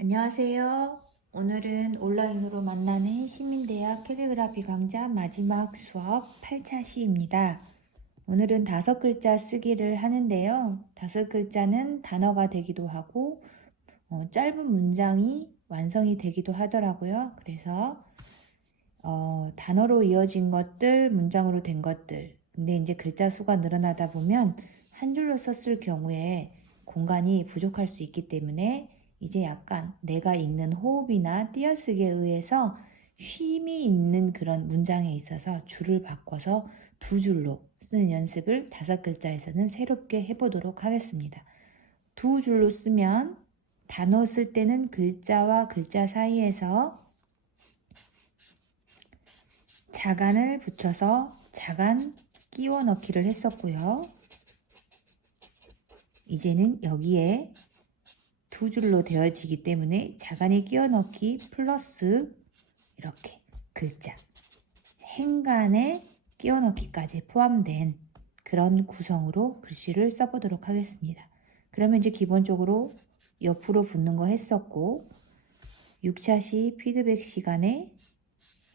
안녕하세요. 오늘은 온라인으로 만나는 시민대학 캘리그라피 강좌 마지막 수업 8차 시입니다. 오늘은 5글자 쓰기를 하는데요. 5글자는 단어가 되기도 하고 짧은 문장이 완성이 되기도 하더라고요. 그래서 단어로 이어진 것들, 문장으로 된 것들. 근데 이제 글자 수가 늘어나다 보면 한 줄로 썼을 경우에 공간이 부족할 수 있기 때문에 이제 약간 내가 읽는 호흡이나 띄어쓰기에 의해서 쉼이 있는 그런 문장에 있어서 줄을 바꿔서 2줄로 쓰는 연습을 5글자에서는 새롭게 해보도록 하겠습니다. 2줄로 쓰면 단어 쓸 때는 글자와 글자 사이에서 자간을 붙여서 자간 끼워 넣기를 했었고요. 이제는 여기에 2줄로 되어지기 때문에 자간에 끼워 넣기 플러스 이렇게 글자 행간에 끼워 넣기까지 포함된 그런 구성으로 글씨를 써보도록 하겠습니다. 그러면 이제 기본적으로 옆으로 붙는 거 했었고 6차 시 피드백 시간에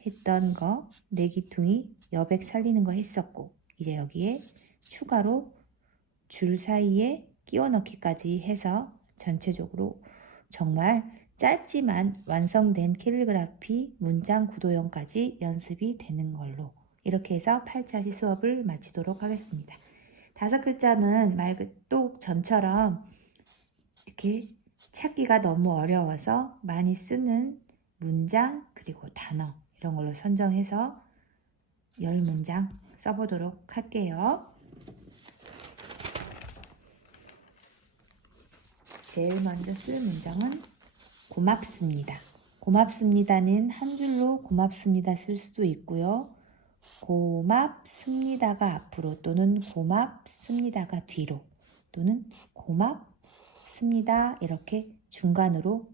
했던 거 내기퉁이 여백 살리는 거 했었고 이제 여기에 추가로 줄 사이에 끼워 넣기까지 해서 전체적으로 정말 짧지만 완성된 캘리그라피 문장 구도형까지 연습이 되는 걸로 이렇게 해서 8차시 수업을 마치도록 하겠습니다. 5글자는 말 또 전처럼 이렇게 찾기가 너무 어려워서 많이 쓰는 문장 그리고 단어 이런 걸로 선정해서 10문장 써보도록 할게요. 제일 먼저 쓸 문장은 고맙습니다. 고맙습니다는 한 줄로 고맙습니다 쓸 수도 있고요. 고맙습니다가 앞으로 또는 고맙습니다가 뒤로 또는 고맙습니다 이렇게 중간으로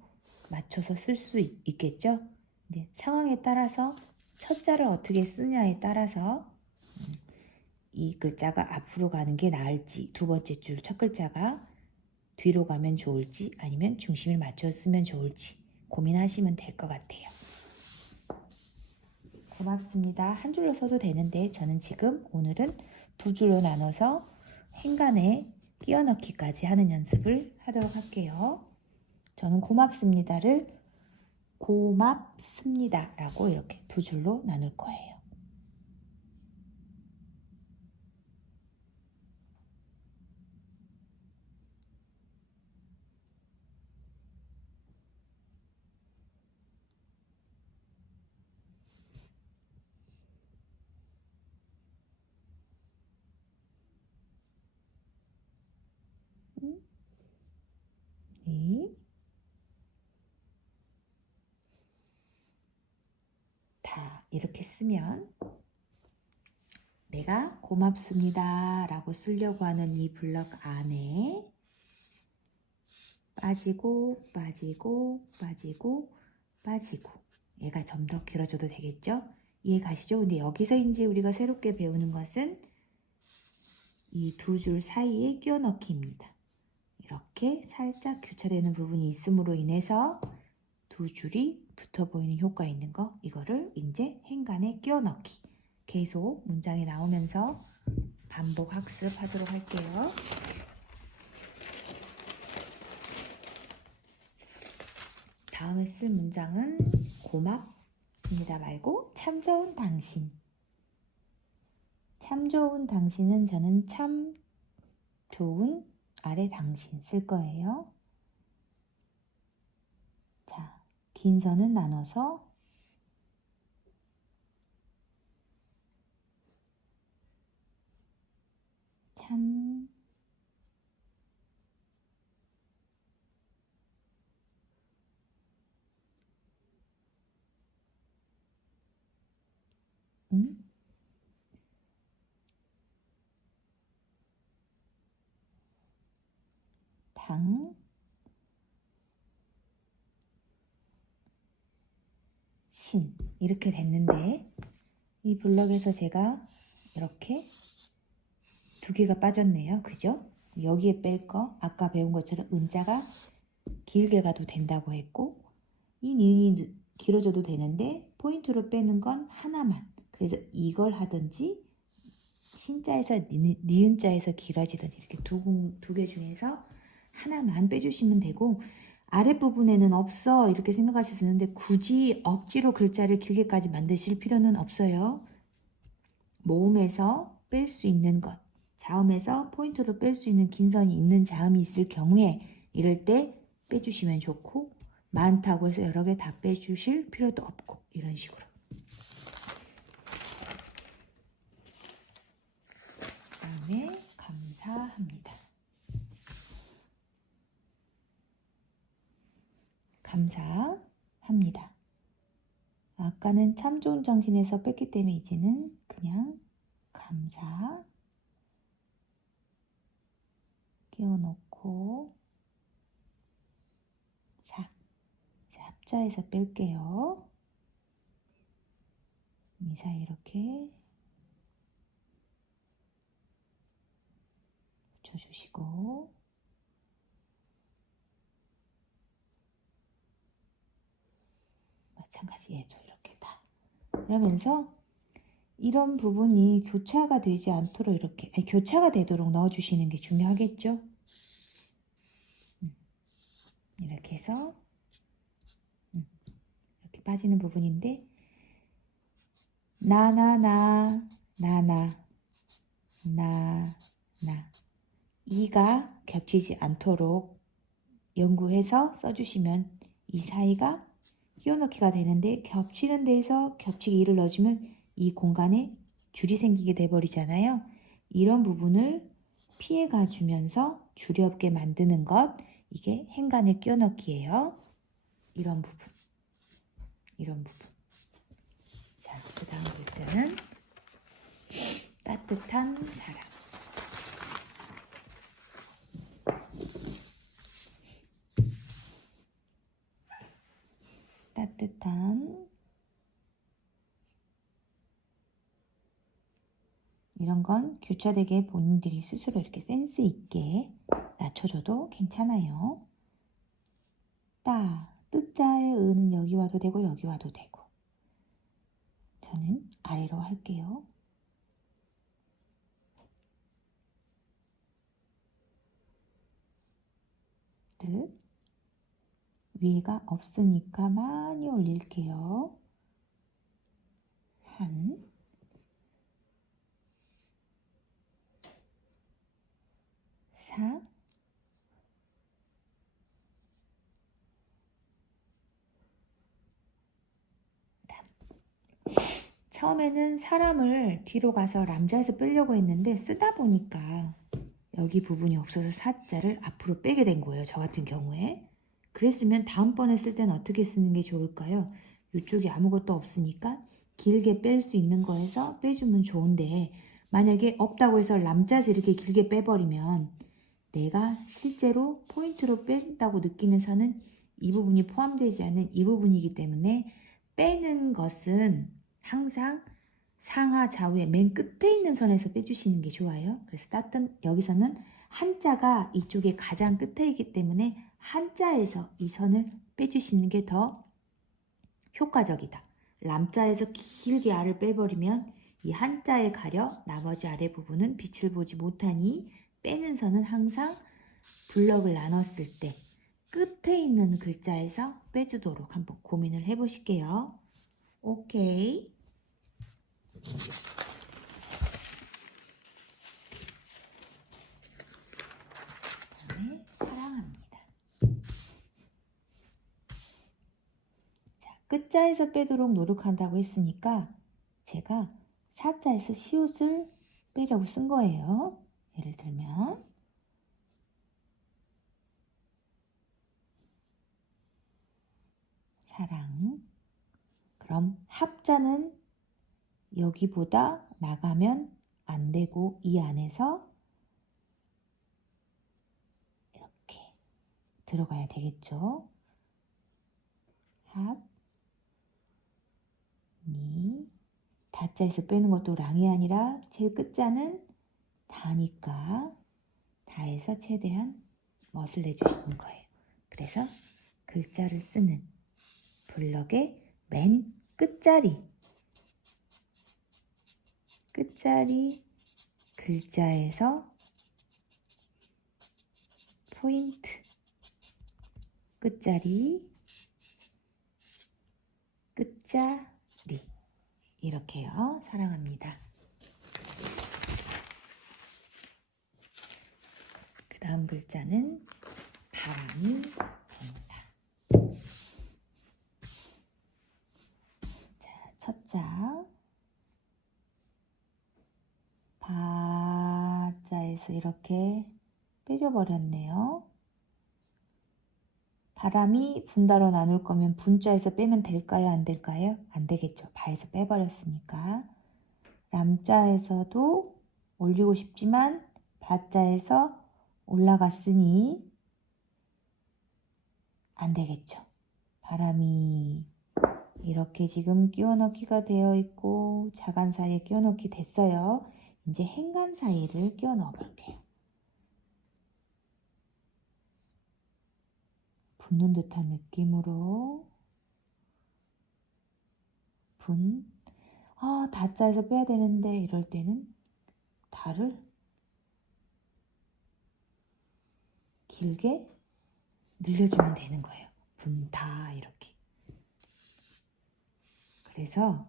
맞춰서 쓸 수 있겠죠. 네, 상황에 따라서 첫 자를 어떻게 쓰냐에 따라서 이 글자가 앞으로 가는 게 나을지 두 번째 줄 첫 글자가 뒤로 가면 좋을지 아니면 중심을 맞춰 쓰면 좋을지 고민하시면 될 것 같아요. 고맙습니다. 한 줄로 써도 되는데 저는 지금 오늘은 2줄로 나눠서 행간에 끼워 넣기까지 하는 연습을 하도록 할게요. 저는 고맙습니다를 고맙습니다 라고 이렇게 2줄로 나눌 거예요. 네. 다 이렇게 쓰면 내가 고맙습니다 라고 쓰려고 하는 이 블럭 안에 빠지고 빠지고 빠지고 빠지고 얘가 좀 더 길어져도 되겠죠? 이해 가시죠? 근데 여기서 이제 우리가 새롭게 배우는 것은 이 2줄 사이에 끼워 넣기입니다. 이렇게 살짝 교차되는 부분이 있음으로 인해서 2줄이 붙어 보이는 효과 있는 거 이거를 이제 행간에 끼워 넣기 계속 문장이 나오면서 반복 학습하도록 할게요. 다음에 쓸 문장은 고맙습니다 말고 참 좋은 당신. 참 좋은 당신은 저는 참 좋은 아래 당신 쓸 거예요. 자, 긴 선은 나눠서 참 당 신 이렇게 됐는데 이 블럭에서 제가 이렇게 2개가 빠졌네요. 그죠? 여기에 뺄 거 아까 배운 것처럼 음자가 길게 가도 된다고 했고 이 니은이 길어져도 되는데 포인트로 빼는 건 하나만. 그래서 이걸 하든지 신자에서 니은자에서 길어지든지 이렇게 두 개 중에서 하나만 빼주시면 되고 아랫부분에는 없어 이렇게 생각하실 수 있는데 굳이 억지로 글자를 길게까지 만드실 필요는 없어요. 모음에서 뺄 수 있는 것, 자음에서 포인트로 뺄 수 있는 긴 선이 있는 자음이 있을 경우에 이럴 때 빼주시면 좋고 많다고 해서 여러 개 다 빼주실 필요도 없고 이런 식으로. 그 다음에 감사합니다. 감사합니다. 아까는 참 좋은 정신에서 뺐기 때문에 이제는 그냥 감사 끼워놓고 합자에서 뺄게요. 이 사이 이렇게 붙여주시고 마찬가지 얘도 이렇게 다 그러면서 이런 부분이 교차가 되지 않도록 이렇게 교차가 되도록 넣어주시는 게 중요하겠죠. 이렇게 해서 이렇게 빠지는 부분인데 나나나 나나 나나 이가 겹치지 않도록 연구해서 써주시면 이 사이가 끼워넣기가 되는데 겹치는 데에서 겹치기 2를 넣어주면 이 공간에 줄이 생기게 돼버리잖아요. 이런 부분을 피해가 주면서 줄이 없게 만드는 것 이게 행간을 끼워넣기예요. 이런 부분 자, 그 다음 글자는 따뜻한 사람. 따뜻한 이런 건 교차되게 본인들이 스스로 이렇게 센스 있게 낮춰줘도 괜찮아요. 뜨자의 은은 여기 와도 되고 여기 와도 되고 저는 아래로 할게요. 위가 없으니까 많이 올릴게요. 사 처음에는 사람을 뒤로 가서 람자에서 빼려고 했는데 쓰다 보니까 여기 부분이 없어서 사자를 앞으로 빼게 된 거예요. 저 같은 경우에. 그랬으면 다음번에 쓸 때는 어떻게 쓰는 게 좋을까요? 이쪽에 아무것도 없으니까 길게 뺄 수 있는 거에서 빼주면 좋은데 만약에 없다고 해서 람자에서 이렇게 길게 빼버리면 내가 실제로 포인트로 뺀다고 느끼는 선은 이 부분이 포함되지 않는 이 부분이기 때문에 빼는 것은 항상 상하 좌우의 맨 끝에 있는 선에서 빼주시는 게 좋아요. 그래서 여기서는 한자가 이쪽에 가장 끝에 있기 때문에 한자에서 이 선을 빼주시는 게 더 효과적이다. 람자에서 길게 알을 빼버리면 이 한자에 가려 나머지 아래 부분은 빛을 보지 못하니 빼는 선은 항상 블럭을 나눴을 때 끝에 있는 글자에서 빼주도록 한번 고민을 해보실게요. 오케이. 그다음에 사랑합니다. 자, 끝자에서 빼도록 노력한다고 했으니까 제가 사자에서 시옷을 빼려고 쓴 거예요. 예를 들면 사랑. 그럼 합자는 여기보다 나가면 안 되고 이 안에서 이렇게 들어가야 되겠죠. 합, 니, 다자에서 빼는 것도 랑이 아니라 제일 끝자는 다니까 다에서 최대한 멋을 내주시는 거예요. 그래서 글자를 쓰는 블럭의 맨 끝자리 글자에서 포인트 끝자리 이렇게요. 사랑합니다. 그 다음 글자는 바람이 분다. 자, 첫 자 바자에서 이렇게 빼줘버렸네요. 바람이 분다로 나눌 거면 분자에서 빼면 될까요? 안 될까요? 안 되겠죠. 바에서 빼버렸으니까. 람자에서도 올리고 싶지만 바자에서 올라갔으니 안 되겠죠. 바람이 이렇게 지금 끼워 넣기가 되어 있고 자간 사이에 끼워 넣기 됐어요. 이제 행간 사이를 끼워 넣어 볼게요. 붙는 듯한 느낌으로 다자에서 빼야 되는데 이럴 때는 다를 길게 늘려주면 되는 거예요. 분다 이렇게. 그래서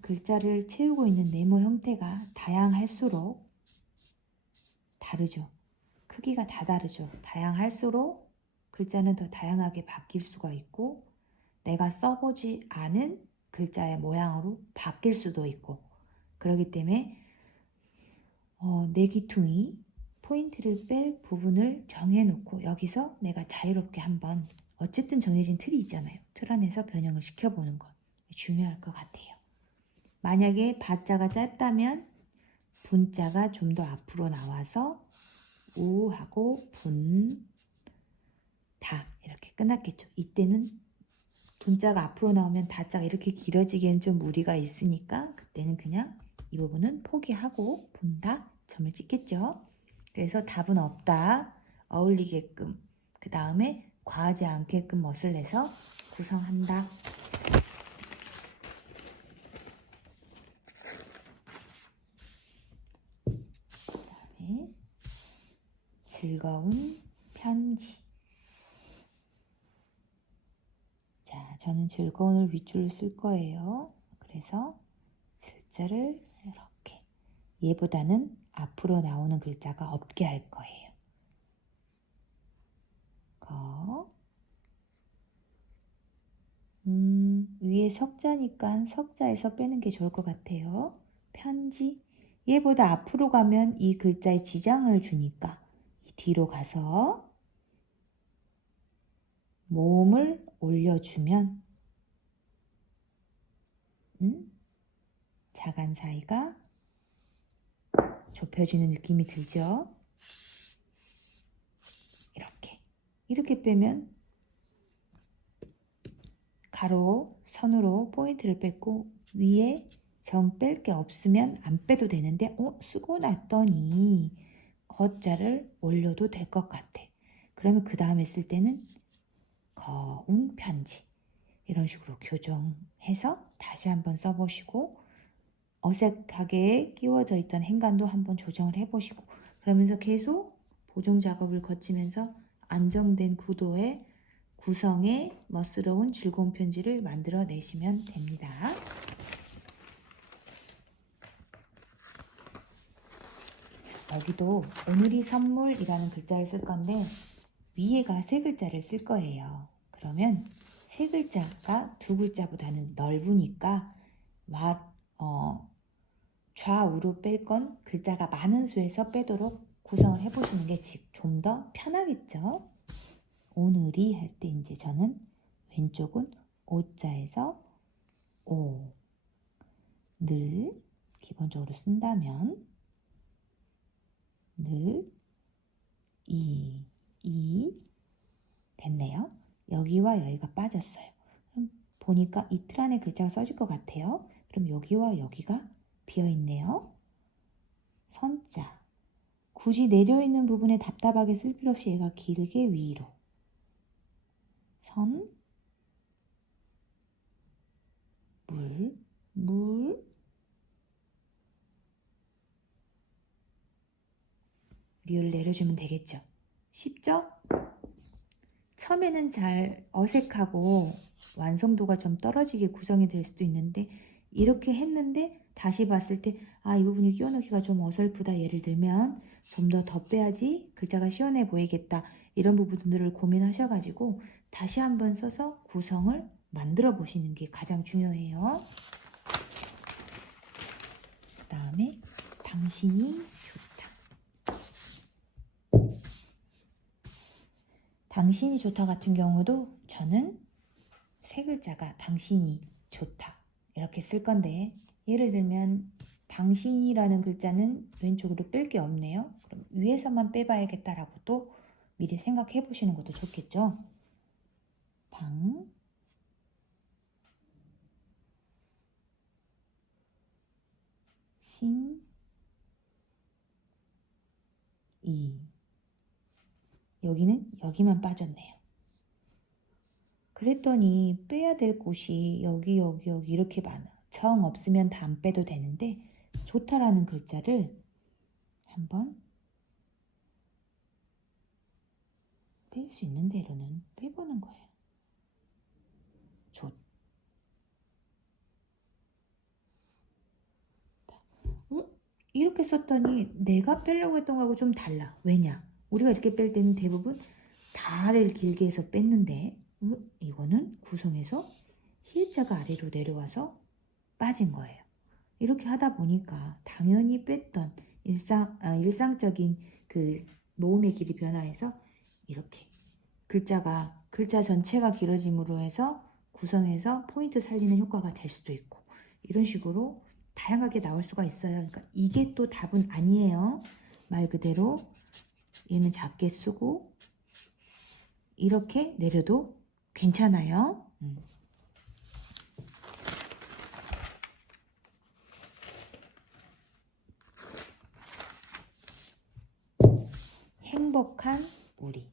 글자를 채우고 있는 네모 형태가 다양할수록 다르죠. 크기가 다 다르죠. 다양할수록 글자는 더 다양하게 바뀔 수가 있고 내가 써보지 않은 글자의 모양으로 바뀔 수도 있고 그렇기 때문에 내기퉁이 포인트를 뺄 부분을 정해놓고 여기서 내가 자유롭게 한번 어쨌든 정해진 틀이 있잖아요. 틀 안에서 변형을 시켜보는 것 중요할 것 같아요. 만약에 바자가 짧다면 분자가 좀 더 앞으로 나와서 우하고 다 이렇게 끝났겠죠. 이때는 분자가 앞으로 나오면 다자가 이렇게 길어지기엔 좀 무리가 있으니까 그때는 그냥 이 부분은 포기하고 분다 점을 찍겠죠. 그래서 답은 없다. 어울리게끔 그 다음에 과하지 않게끔 멋을 내서 구성한다. 그 다음에 즐거운 편지. 자, 저는 즐거운을 윗줄을 쓸 거예요. 그래서 글자를 이렇게 얘보다는 앞으로 나오는 글자가 없게 할 거예요. 위에 석자니까 석자에서 빼는 게 좋을 것 같아요. 편지. 얘보다 앞으로 가면 이 글자에 지장을 주니까 뒤로 가서 모음을 올려주면 자간 사이가 좁혀지는 느낌이 들죠. 이렇게 빼면 가로, 선으로 포인트를 뺐고 위에 정 뺄 게 없으면 안 빼도 되는데 쓰고 났더니 거자를 올려도 될 것 같아. 그러면 그 다음에 쓸 때는 거운 편지 이런 식으로 교정해서 다시 한번 써보시고 어색하게 끼워져 있던 행간도 한번 조정을 해보시고 그러면서 계속 보정 작업을 거치면서 안정된 구도의 구성의 멋스러운 즐거운 편지를 만들어 내시면 됩니다. 여기도 오늘이 선물이라는 글자를 쓸 건데 위에가 세 글자를 쓸 거예요. 그러면 세 글자가 두 글자보다는 넓으니까 좌우로 뺄 건 글자가 많은 수에서 빼도록 구성을 해보시는 게 좀 더 편하겠죠. 오늘이 할 때 이제 저는 왼쪽은 오자에서 늘 기본적으로 쓴다면 늘 이 됐네요. 여기와 여기가 빠졌어요. 그럼 보니까 이틀 안에 글자가 써질 것 같아요. 그럼 여기와 여기가 비어있네요. 선자 굳이 내려있는 부분에 답답하게 쓸 필요 없이 얘가 길게 위로. 선, 물. 리을 내려주면 되겠죠. 쉽죠? 처음에는 잘 어색하고 완성도가 좀 떨어지게 구성이 될 수도 있는데 이렇게 했는데 다시 봤을 때 이 부분이 끼워넣기가 좀 어설프다. 예를 들면 좀 더 빼야지 글자가 시원해 보이겠다. 이런 부분들을 고민하셔가지고 다시 한번 써서 구성을 만들어 보시는 게 가장 중요해요. 그 다음에 당신이 좋다. 당신이 좋다 같은 경우도 저는 세 글자가 당신이 좋다 이렇게 쓸 건데, 예를 들면 당신이라는 글자는 왼쪽으로 뺄 게 없네요. 그럼 위에서만 빼봐야겠다라고 또 미리 생각해 보시는 것도 좋겠죠. 여기는 여기만 빠졌네요. 그랬더니 빼야 될 곳이 여기 이렇게 많아. 정 없으면 다 안 빼도 되는데 좋다라는 글자를 한번 뺄 수 있는 대로는 빼보는 거예요. 이렇게 썼더니 내가 빼려고 했던 거하고 좀 달라. 왜냐? 우리가 이렇게 뺄 때는 대부분 다를 길게 해서 뺐는데 이거는 구성에서 히읗자가 아래로 내려와서 빠진 거예요. 이렇게 하다 보니까 당연히 뺐던 일상적인 그 모음의 길이 변화해서 이렇게 글자 전체가 길어짐으로 해서 구성에서 포인트 살리는 효과가 될 수도 있고, 이런 식으로 다양하게 나올 수가 있어요. 그러니까 이게 또 답은 아니에요. 말 그대로 얘는 작게 쓰고 이렇게 내려도 괜찮아요. 행복한 우리.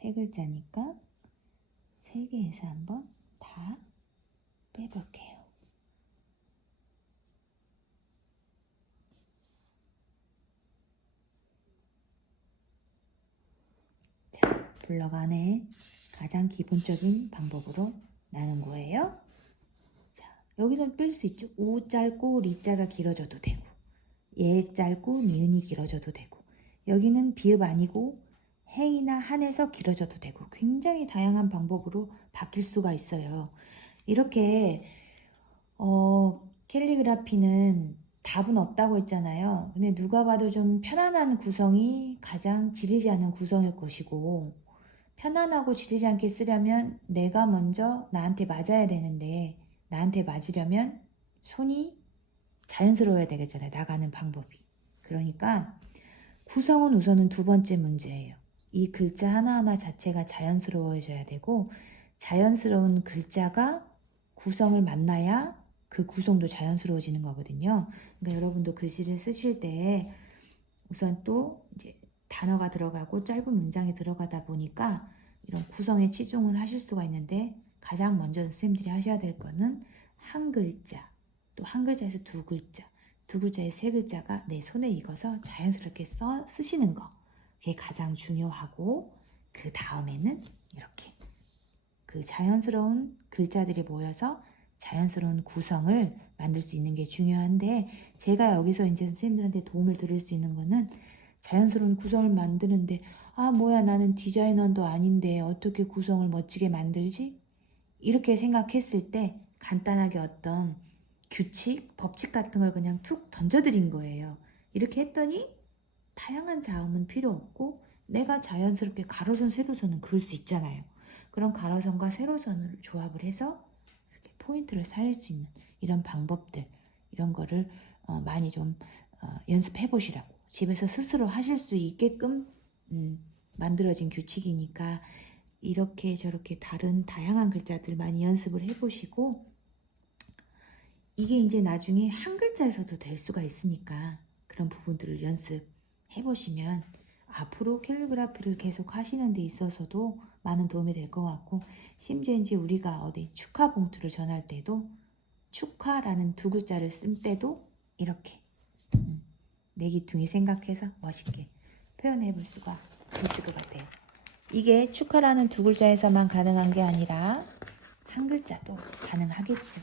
세 글자니까 세 개에서 한번 다 빼볼게요. 자, 블럭 안에 가장 기본적인 방법으로 나눈 거예요. 자, 여기는 뺄 수 있죠. 우 짧고 리자가 길어져도 되고, 예 짧고 니은이 길어져도 되고, 여기는 비읍 아니고 행이나 한에서 길어져도 되고, 굉장히 다양한 방법으로 바뀔 수가 있어요. 이렇게 캘리그라피는 답은 없다고 했잖아요. 근데 누가 봐도 좀 편안한 구성이 가장 지리지 않은 구성일 것이고, 편안하고 지리지 않게 쓰려면 내가 먼저 나한테 맞아야 되는데, 나한테 맞으려면 손이 자연스러워야 되겠잖아요. 나가는 방법이. 그러니까 구성은 우선은 두 번째 문제예요. 이 글자 하나하나 자체가 자연스러워져야 되고, 자연스러운 글자가 구성을 만나야 그 구성도 자연스러워지는 거거든요. 그러니까 여러분도 글씨를 쓰실 때 우선 또 이제 단어가 들어가고 짧은 문장이 들어가다 보니까 이런 구성에 치중을 하실 수가 있는데, 가장 먼저 선생님들이 하셔야 될 거는 한 글자, 또 한 글자에서 두 글자, 두 글자에 세 글자가 내 손에 익어서 자연스럽게 쓰시는 거. 그게 가장 중요하고, 그 다음에는 이렇게 그 자연스러운 글자들이 모여서 자연스러운 구성을 만들 수 있는 게 중요한데, 제가 여기서 이제 선생님들한테 도움을 드릴 수 있는 거는 자연스러운 구성을 만드는데 뭐야 나는 디자이너도 아닌데 어떻게 구성을 멋지게 만들지? 이렇게 생각했을 때 간단하게 어떤 규칙, 법칙 같은 걸 그냥 툭 던져드린 거예요. 이렇게 했더니 다양한 자음은 필요 없고 내가 자연스럽게 가로선, 세로선은 그을 수 있잖아요. 그럼 가로선과 세로선을 조합을 해서 이렇게 포인트를 살릴 수 있는 이런 방법들, 이런 거를 많이 좀 연습해 보시라고. 집에서 스스로 하실 수 있게끔 만들어진 규칙이니까 이렇게 저렇게 다양한 글자들 많이 연습을 해보시고, 이게 이제 나중에 한 글자에서도 될 수가 있으니까 그런 부분들을 연습해 보시면 앞으로 캘리그라피를 계속 하시는 데 있어서도 많은 도움이 될 것 같고, 심지어 이제 우리가 어디 축하 봉투를 전할 때도 축하라는 두 글자를 쓸 때도 이렇게 내기둥이 생각해서 멋있게 표현해 볼 수가 있을 것 같아요. 이게 축하라는 두 글자에서만 가능한 게 아니라 한 글자도 가능하겠죠.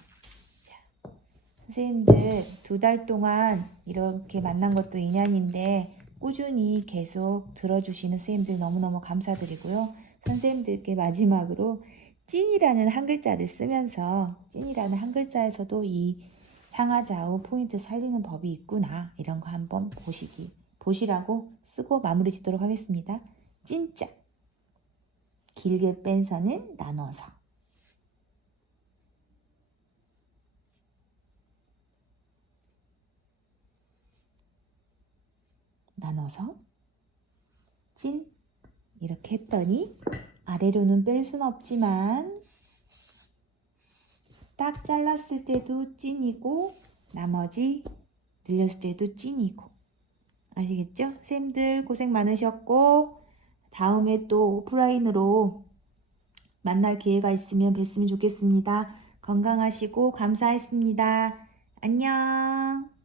자, 선생님들 2달 동안 이렇게 만난 것도 인연인데 꾸준히 계속 들어주시는 선생님들 너무너무 감사드리고요. 선생님들께 마지막으로 찐이라는 한 글자를 쓰면서 찐이라는 한 글자에서도 이 상하좌우 포인트 살리는 법이 있구나, 이런 거 한번 보시라고 쓰고 마무리 짓도록 하겠습니다. 찐자, 길게 뺀 선은 나눠서, 찐, 이렇게 했더니 아래로는 뺄 순 없지만 딱 잘랐을 때도 찐이고 나머지 늘렸을 때도 찐이고. 아시겠죠? 쌤들 고생 많으셨고, 다음에 또 오프라인으로 만날 기회가 있으면 뵀으면 좋겠습니다. 건강하시고 감사했습니다. 안녕.